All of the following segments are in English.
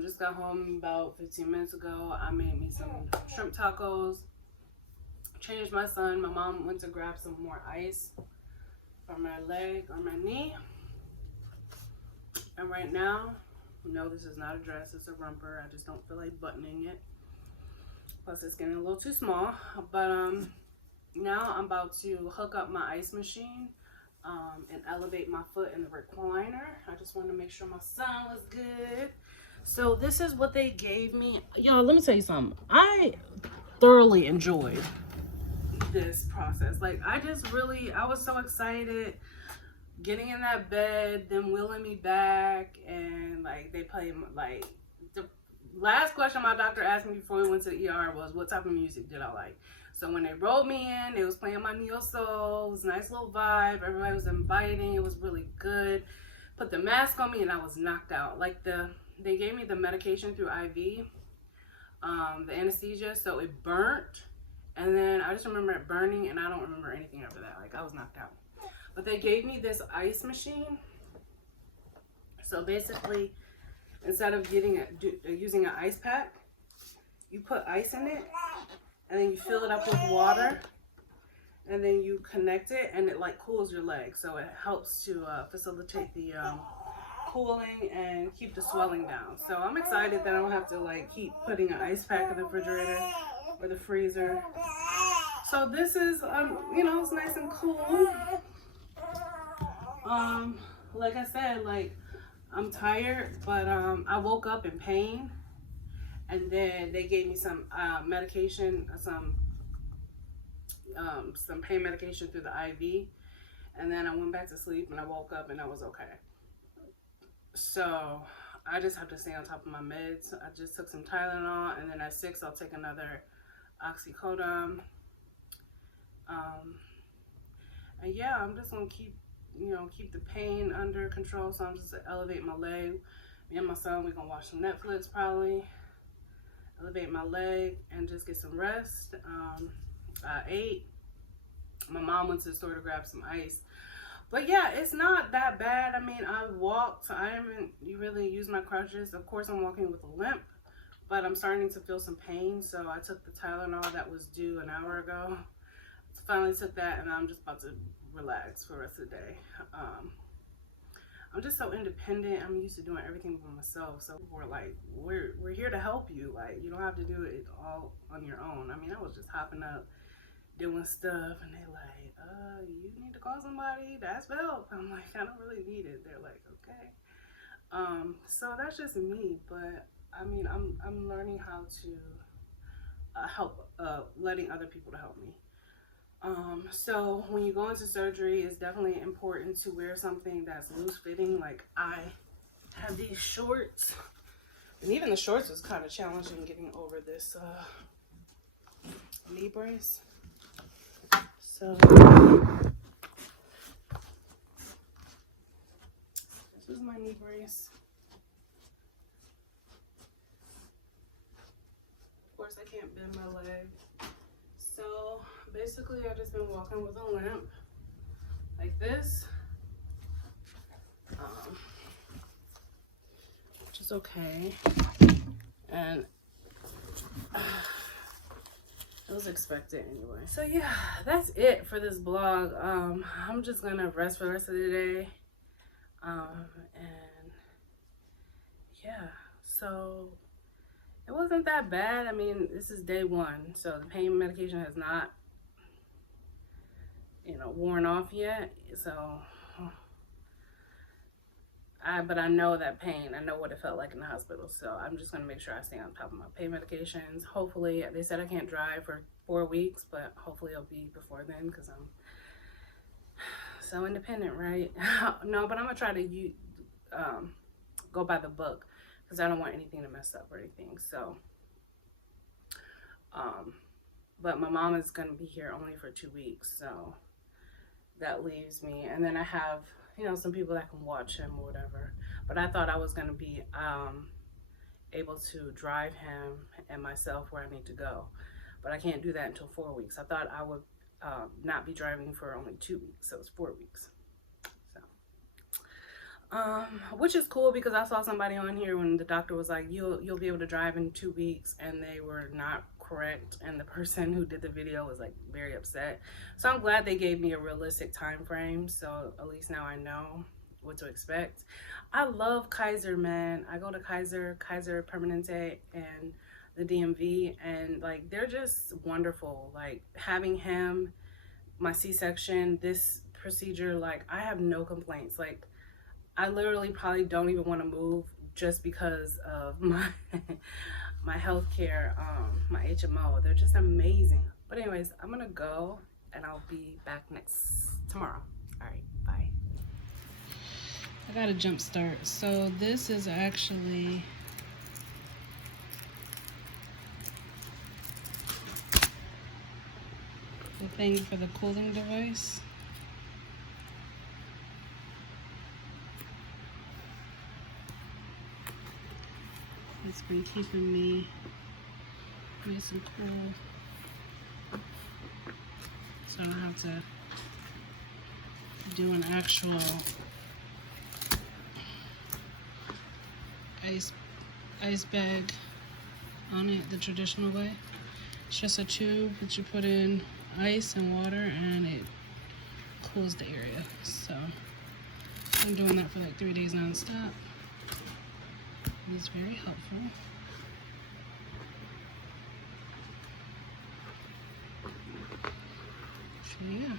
Just got home about 15 minutes ago. I made me some shrimp tacos. Changed my son. My mom went to grab some more ice for my leg or my knee. And right now, no, this is not a dress, it's a romper. I just don't feel like buttoning it. Plus it's getting a little too small. But now I'm about to hook up my ice machine and elevate my foot in the recliner. I just want to make sure my son was good. So this is what they gave me. Y'all, let me tell you something. I thoroughly enjoyed this process. Like, I was so excited getting in that bed, them wheeling me back, and like they play, like, the last question my doctor asked me before we went to the ER was, what type of music did I like? So when they rolled me in, they was playing my neo soul. It was a nice little vibe. Everybody was inviting. It was really good. Put the mask on me and I was knocked out. Like, they gave me the medication through IV, the anesthesia, so it burnt. And then I just remember it burning, and I don't remember anything after that. Like, I was knocked out. But they gave me this ice machine. So basically, instead of using an ice pack, you put ice in it, and then you fill it up with water, and then you connect it, and it like cools your leg. So it helps to facilitate the cooling and keep the swelling down. So I'm excited that I don't have to like keep putting an ice pack in the refrigerator or the freezer. So this is, you know, it's nice and cool. Like I said, like, I'm tired, but I woke up in pain, and then they gave me some medication, some pain medication through the IV, and then I went back to sleep and I woke up and I was okay. So I just have to stay on top of my meds. I just took some Tylenol, and then at 6 I'll take another oxycodone. And yeah, I'm just gonna keep the pain under control. So I'm just gonna elevate my leg. Me and my son, we're gonna watch some Netflix probably. Elevate my leg and just get some rest. I ate. My mom went to the store to grab some ice. But yeah, it's not that bad. I mean, I've walked. I haven't really used my crutches. Of course, I'm walking with a limp, but I'm starting to feel some pain. So I took the Tylenol that was due an hour ago. Finally took that, and I'm just about to relax for the rest of the day. I'm just so independent. I'm used to doing everything by myself. So people were like, we're here to help you. Like, you don't have to do it all on your own. I mean, I was just hopping up, doing stuff, and they like, you need to call somebody to ask for help. I'm like, I don't really need it. They're like, okay. So that's just me. But I mean, I'm learning how to help, letting other people to help me. So when you go into surgery, it's definitely important to wear something that's loose fitting. Like, I have these shorts, and even the shorts is kind of challenging getting over this knee brace. So this is my knee brace. Of course, I can't bend my leg. So basically, I've just been walking with a limp like this, which is okay. And it was expected anyway. So yeah, that's it for this vlog. I'm just gonna rest for the rest of the day. And yeah, so it wasn't that bad. I mean, this is day 1, so the pain medication has not, worn off yet. So, but I know that pain. I know what it felt like in the hospital. So I'm just gonna make sure I stay on top of my pain medications. Hopefully, they said I can't drive for 4 weeks, but hopefully it'll be before then, because I'm so independent, right? No, but I'm gonna try to go by the book, because I don't want anything to mess up or anything. So, but my mom is gonna be here only for 2 weeks, so that leaves me, and then I have, some people that can watch him or whatever. But I thought I was gonna be able to drive him and myself where I need to go, but I can't do that until 4 weeks. I thought I would not be driving for only 2 weeks, so it's 4 weeks. So Which is cool because I saw somebody on here when the doctor was like, you'll be able to drive in 2 weeks, and they were not correct, and the person who did the video was like very upset. So I'm glad they gave me a realistic time frame, so at least now I know what to expect. I love Kaiser, man. I go to Kaiser Permanente and the DMV, and like they're just wonderful. Like having him, my C-section, this procedure, like I have no complaints. Like I literally probably don't even want to move just because of my my healthcare, my HMO. They're just amazing. But anyways, I'm gonna go and I'll be back tomorrow. All right, bye. I got a jump start. So this is actually the thing for the cooling device. It's been keeping me nice and cool, so I don't have to do an actual ice bag on it the traditional way. It's just a tube that you put in ice and water, and it cools the area. So I'm doing that for like 3 days non-stop. It's very helpful. So yeah.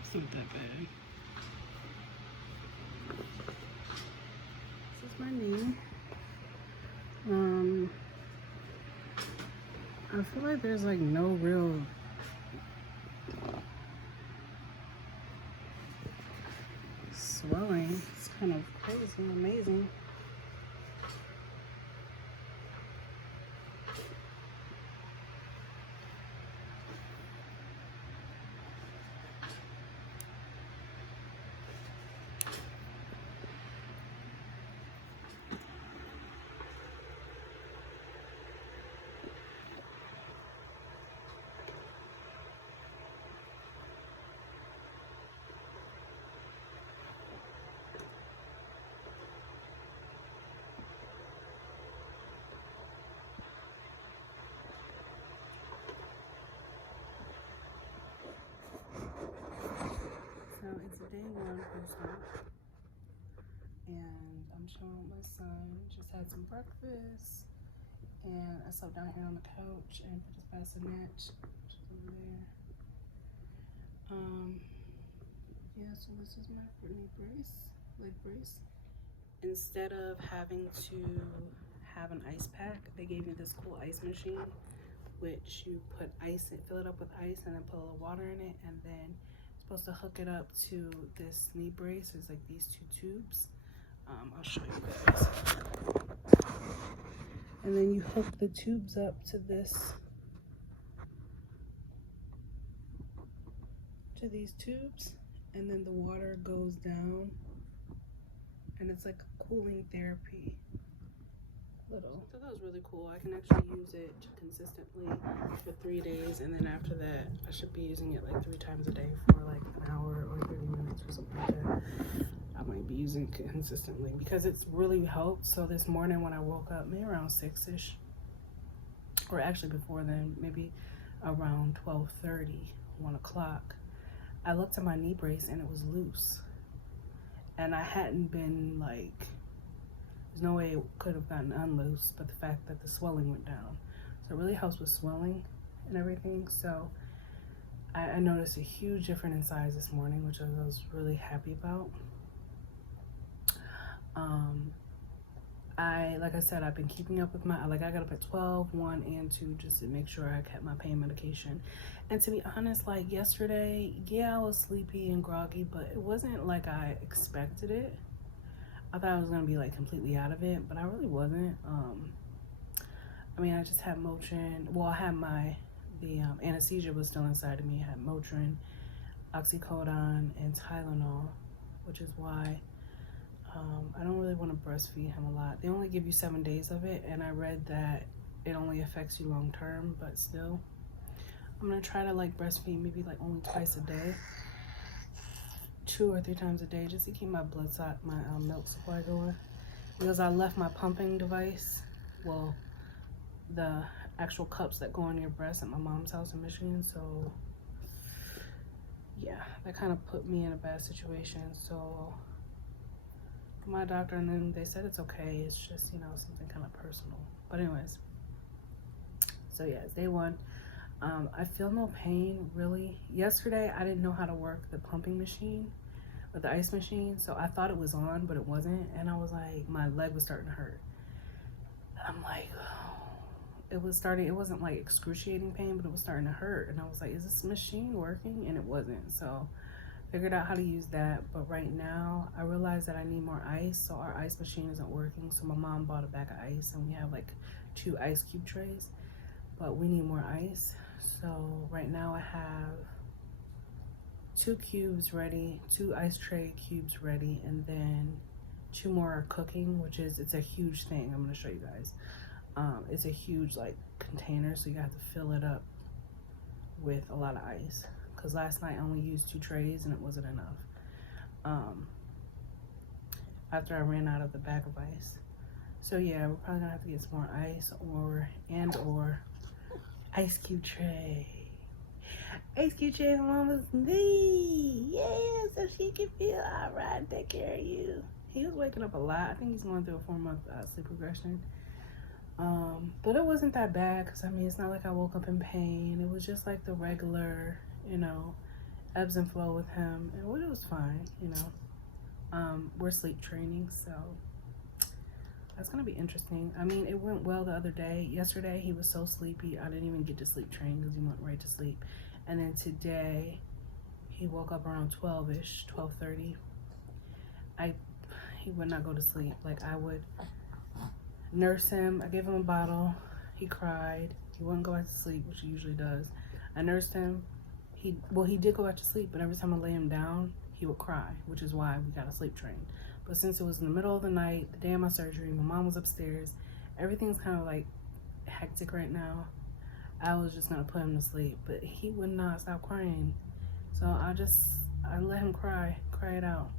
It's not that bad. This is my knee. I feel like there's like no real swelling. It's kind of crazy, amazing. So it's day 1 post-op, and I'm showing my son. Just had some breakfast, and I sat down here on the couch and put his bassinet, which is over there. Yeah, so this is my knee brace, leg brace. Instead of having to have an ice pack, they gave me this cool ice machine, which you put ice in, fill it up with ice, and then put a little water in it, and then supposed to hook it up to this knee brace. It's like these 2 tubes. I'll show you guys. And then you hook the tubes up to these tubes, and then the water goes down, and it's like a cooling therapy. So that was really cool. I can actually use it consistently for 3 days, and then after that I should be using it like 3 times a day for like an hour or 30 minutes or something like that. I might be using it consistently because it's really helped. So this morning when I woke up, maybe around 6ish, or actually before then, maybe around 12:30, 1 o'clock, I looked at my knee brace and it was loose, and I hadn't been like, there's no way it could have gotten unloose, but the fact that the swelling went down. So it really helps with swelling and everything. So I noticed a huge difference in size this morning, which I was really happy about. Like I said, I've been keeping up with my, like I got up at 12, 1, and 2 just to make sure I kept my pain medication. And to be honest, like yesterday, yeah, I was sleepy and groggy, but it wasn't like I expected it. I thought I was gonna be like completely out of it, but I really wasn't. I mean, I just had Motrin. Well, I had the anesthesia was still inside of me. I had Motrin, oxycodone, and Tylenol, which is why I don't really want to breastfeed him a lot. They only give you 7 days of it, and I read that it only affects you long term, but still. I'm gonna try to like breastfeed maybe like only twice a day, 2 or 3 times a day, just to keep my milk supply going. Because I left my pumping device, well, the actual cups that go on your breast at my mom's house in Michigan, so yeah, that kind of put me in a bad situation. So my doctor, and then they said it's okay, it's just, you know, something kind of personal. But anyways, so yeah, it's day 1. I feel no pain really. Yesterday I didn't know how to work the pumping machine or the ice machine, so I thought it was on, but it wasn't, and I was like, my leg was starting to hurt. I'm like, it wasn't like excruciating pain, but it was starting to hurt, and I was like, is this machine working? And it wasn't. So figured out how to use that, but right now I realized that I need more ice, so our ice machine isn't working. So my mom bought a bag of ice, and we have like 2 ice cube trays, but we need more ice. So right now I have 2 cubes ready, 2 ice tray cubes ready, and then 2 more are cooking, which is, it's a huge thing. I'm gonna show you guys. It's a huge like container, so you have to fill it up with a lot of ice, because last night I only used 2 trays and it wasn't enough after I ran out of the bag of ice. So yeah, we're probably gonna have to get some more ice or ice cube tray. Ice cube tray for mama's knee. Yeah, so she can feel all right and take care of you. He was waking up a lot. I think he's going through a 4-month sleep regression. But it wasn't that bad, because I mean, it's not like I woke up in pain. It was just like the regular, you know, ebbs and flow with him, and it was fine, you know. We're sleep training, so that's gonna be interesting. I mean, it went well the other day. Yesterday he was so sleepy I didn't even get to sleep train because he went right to sleep. And then today he woke up around 12ish, 12:30. He would not go to sleep. Like, I would nurse him, I gave him a bottle, he cried, he wouldn't go back to sleep, which he usually does. I nursed him, he did go back to sleep, but every time I lay him down he would cry, which is why we got a sleep train. But since it was in the middle of the night, the day of my surgery, my mom was upstairs, everything's kind of like hectic right now, I was just gonna put him to sleep, but he would not stop crying. So I let him cry it out.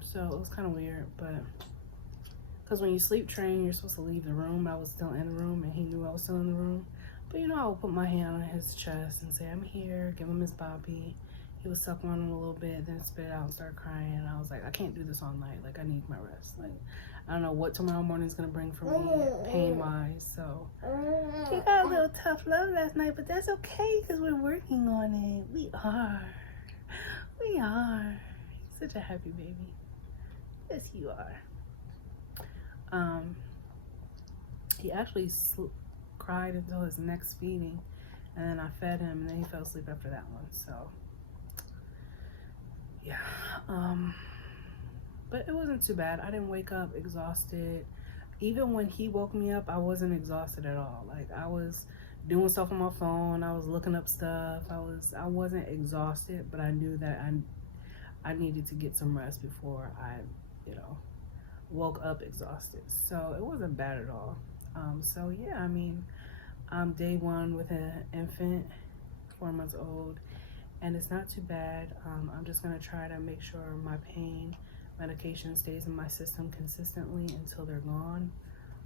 So it was kind of weird, but because when you sleep train, you're supposed to leave the room. I was still in the room, and he knew I was still in the room. But you know, I would put my hand on his chest and say, I'm here, give him his boppy. He would suck on him a little bit, then spit it out and start crying. And I was like, I can't do this all night. Like, I need my rest. Like, I don't know what tomorrow morning's gonna bring for me, pain-wise. So he got a little tough love last night, but that's okay, because we're working on it. We are. He's such a happy baby. Yes, you are. He actually cried until his next feeding, and then I fed him, and then he fell asleep after that one. So yeah, but it wasn't too bad. I didn't wake up exhausted. Even when he woke me up, I wasn't exhausted at all. Like, I was doing stuff on my phone, I was looking up stuff, I wasn't exhausted, but I knew that I needed to get some rest before I, you know, woke up exhausted. So it wasn't bad at all. So yeah, I mean, I'm day 1 with an infant, 4 months old, and it's not too bad. I'm just gonna try to make sure my pain medication stays in my system consistently until they're gone,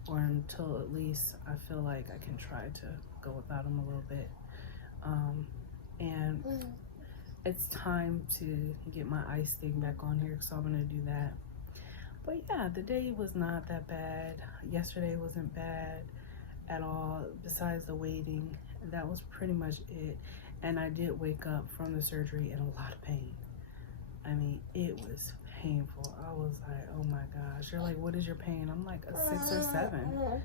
or until at least I feel like I can try to go without them a little bit. And it's time to get my ice thing back on here, so I'm gonna do that. But yeah, the day was not that bad. Yesterday wasn't bad at all, besides the waiting. That was pretty much it. And I did wake up from the surgery in a lot of pain. I mean, it was painful. I was like, oh my gosh. They're like, what is your pain? I'm like, a 6 or 7.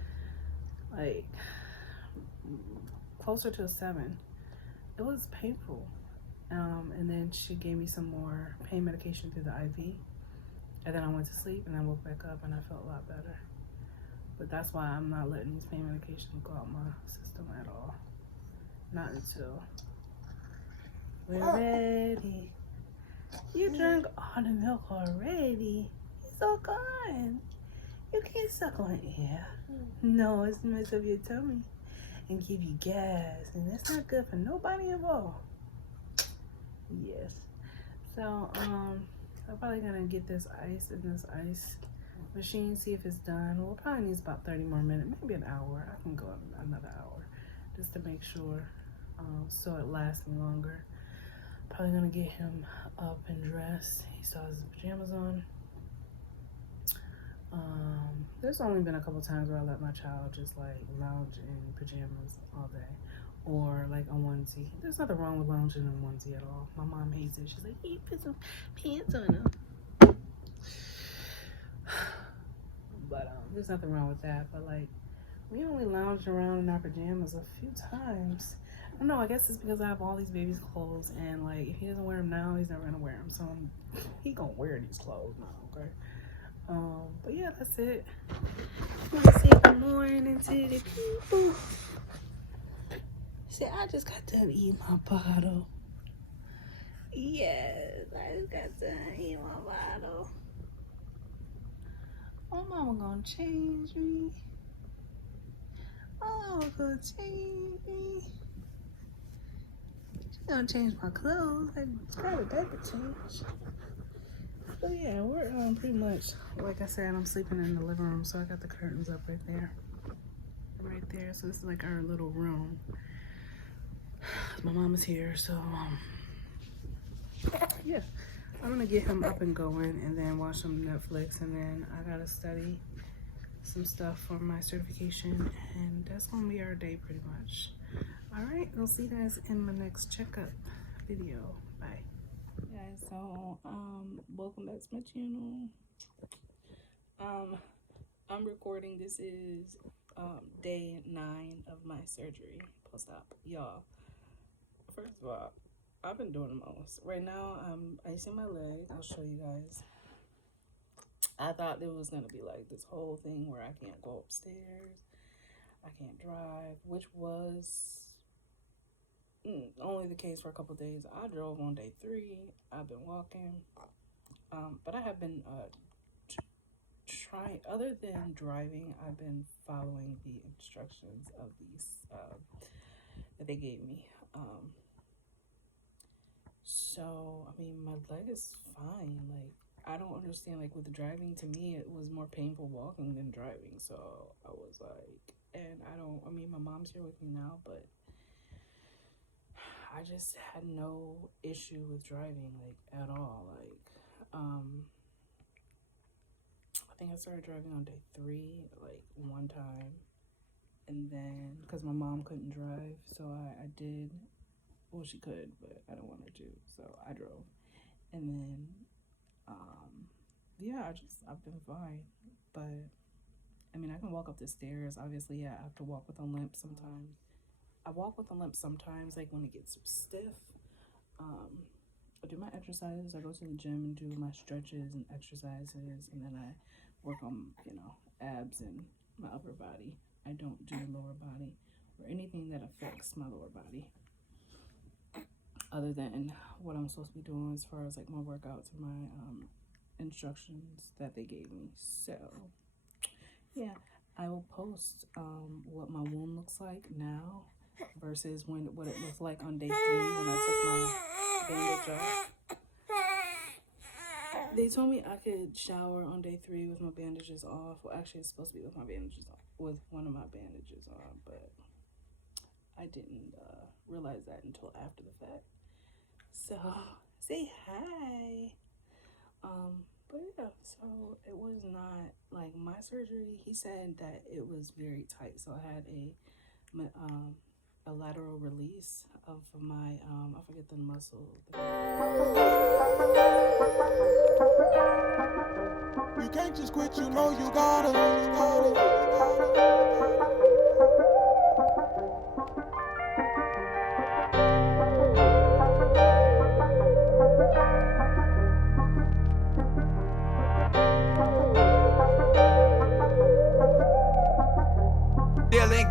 Like, closer to a 7. It was painful. And then she gave me some more pain medication through the IV. And then I went to sleep and I woke back up and I felt a lot better. But that's why I'm not letting these pain medications go out my system at all. Not until we're ready. You drank all the milk already. It's all gone. You can't suck on air. No, it's mess up your tummy and give you gas. And that's not good for nobody involved. Yes. So, I'm probably gonna get this ice in this ice machine, see if it's done. Well, it probably needs about 30 more minutes, maybe an hour. I can go another hour just to make sure, so it lasts me longer. Probably gonna get him up and dressed. He still has his pajamas on. There's only been a couple times where I let my child just like lounge in pajamas all day, or like a onesie. There's nothing wrong with lounging in a onesie at all. My mom hates it. She's like, "You put some pants on him." But there's nothing wrong with that. But like, we only lounged around in our pajamas a few times. I don't know. I guess it's because I have all these baby's clothes, and like, if he doesn't wear them now, he's never gonna wear them. So he gonna wear these clothes now, okay? But yeah, that's it. I'm gonna say good morning to the people. See, I just got done eating my bottle. Yes, I just got done eating my bottle. Oh, mama gonna change me. Oh, mama gonna change me. She gonna change my clothes. I got a diaper change. So yeah, we're pretty much, like I said, I'm sleeping in the living room, so I got the curtains up right there. Right there. So this is like our little room. My mom is here, so yeah. I'm gonna get him up and going and then watch some Netflix, and then I gotta study some stuff for my certification, and that's gonna be our day pretty much. All right, I'll see you guys in my next checkup video. Bye. Guys, so welcome back to my channel. I'm recording. This is day 9 of my surgery post-op. Y'all, first of all, I've been doing the most. Right now, I'm icing my leg. I'll show you guys. I thought there was gonna be like this whole thing where I can't go upstairs, I can't drive, which was only the case for a couple days. I drove on day 3. I've been walking, but I have been trying. Other than driving, I've been following the instructions of these that they gave me. So I mean, my leg is fine. Like, I don't understand. Like, with the driving, to me, it was more painful walking than driving. So I was like, and I mean, my mom's here with me now, but I just had no issue with driving, like, at all. Like, I think I started driving on day 3, like, one time. And then, because my mom couldn't drive, so I did. Well, she could, but I don't want her to, so I drove. And then, yeah, I've been fine. But, I mean, I can walk up the stairs. Obviously, yeah, I have to walk with a limp sometimes. I walk with a limp sometimes, like, when it gets stiff. I do my exercises. I go to the gym and do my stretches and exercises, and then I work on, abs and my upper body. I don't do lower body or anything that affects my lower body, other than what I'm supposed to be doing as far as like my workouts and my instructions that they gave me. So yeah, I will post what my wound looks like now versus what it looked like on day 3 when I took my bandage off. They told me I could shower on day 3 with my bandages off. Well, actually, it's supposed to be with my bandages on, with one of my bandages on, but I didn't realize that until after the fact. So say hi. But yeah, so it was not like my surgery. He said that it was very tight, so I had a a lateral release of my, I forget the muscle. You can't just quit, you know you gotta.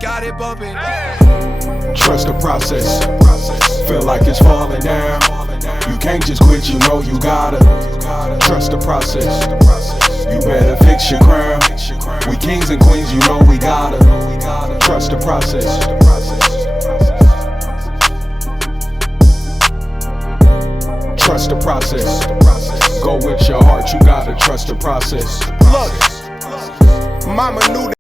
Got it bumping. Trust the process. Feel like it's falling down. You can't just quit, you know you gotta. Trust the process. You better fix your crown. We kings and queens, you know we gotta. Trust the process. Trust the process. Go with your heart, you gotta trust the process. Look, mama knew that.